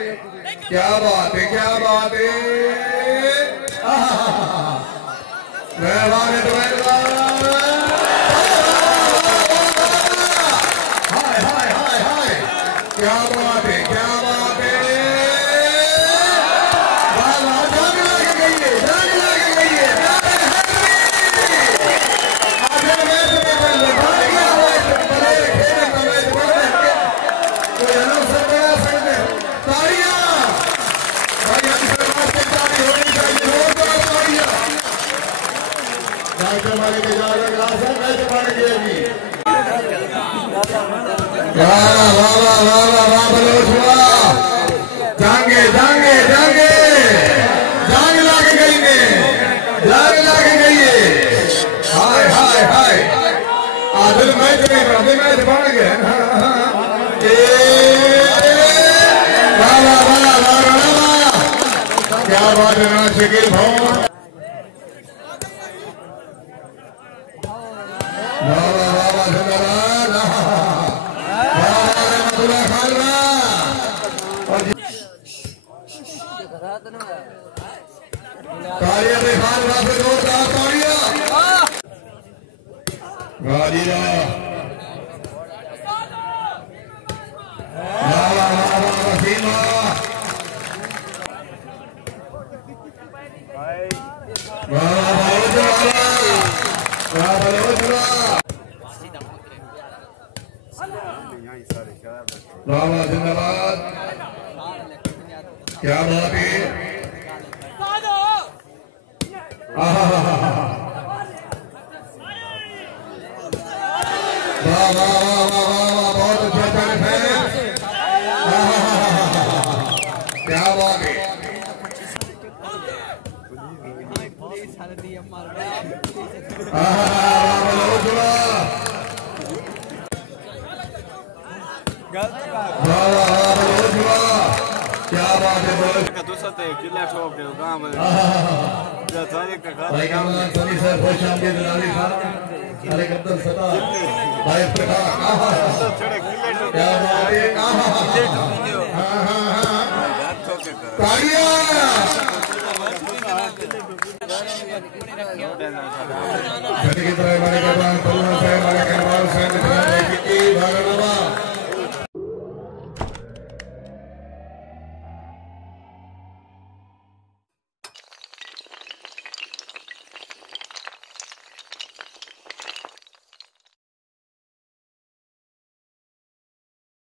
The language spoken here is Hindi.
क्या बात है, क्या बात है। मेहरबान है, हाय हाय हाय हाय, क्या बात है, क्या बात है। जान लग गई है, जान लग गई है। आखिर मैच में लगा गया है, बड़े खेल का मैच बन गया। कोई अनौसर बना सकते हैं। तालियां भाई, अंतर रास्ते ताली होनी चाहिए, जोरदार तालियां। डॉक्टर मालिक के जा रहा है, मैच बन गया जी। वाह वाह वाह वाह वाह बलोच वाह, जांगे जांगे जांगे, जांग लग गई ने, जांग लग गई है। हाय हाय हाय, आदिल मैच में रबी मैच बन गया। वाह वाह वाह वाह वाह, क्या बात है ना शकील भाई। वाह वाह वाह वाह, धन्यवाद। तालियां पे खान वापस जोरदार तालियां। गाजीरा, वाह वाह वाह वाह वसीमा, वाह वाह बलोचरा, वाह वाह जिंदाबाद, क्या बात है। वाह वाह वाह वाह वाह, बहुत अच्छा चांस है। क्या बात है। क्या बात है। किला ठोक दे काम है या सारे का भाई कमला सनी सर खुश आमदीद नाली खान अरे कब्दल सदा भाई प्रकाश, क्या बात है। तालियां की तरह हमारे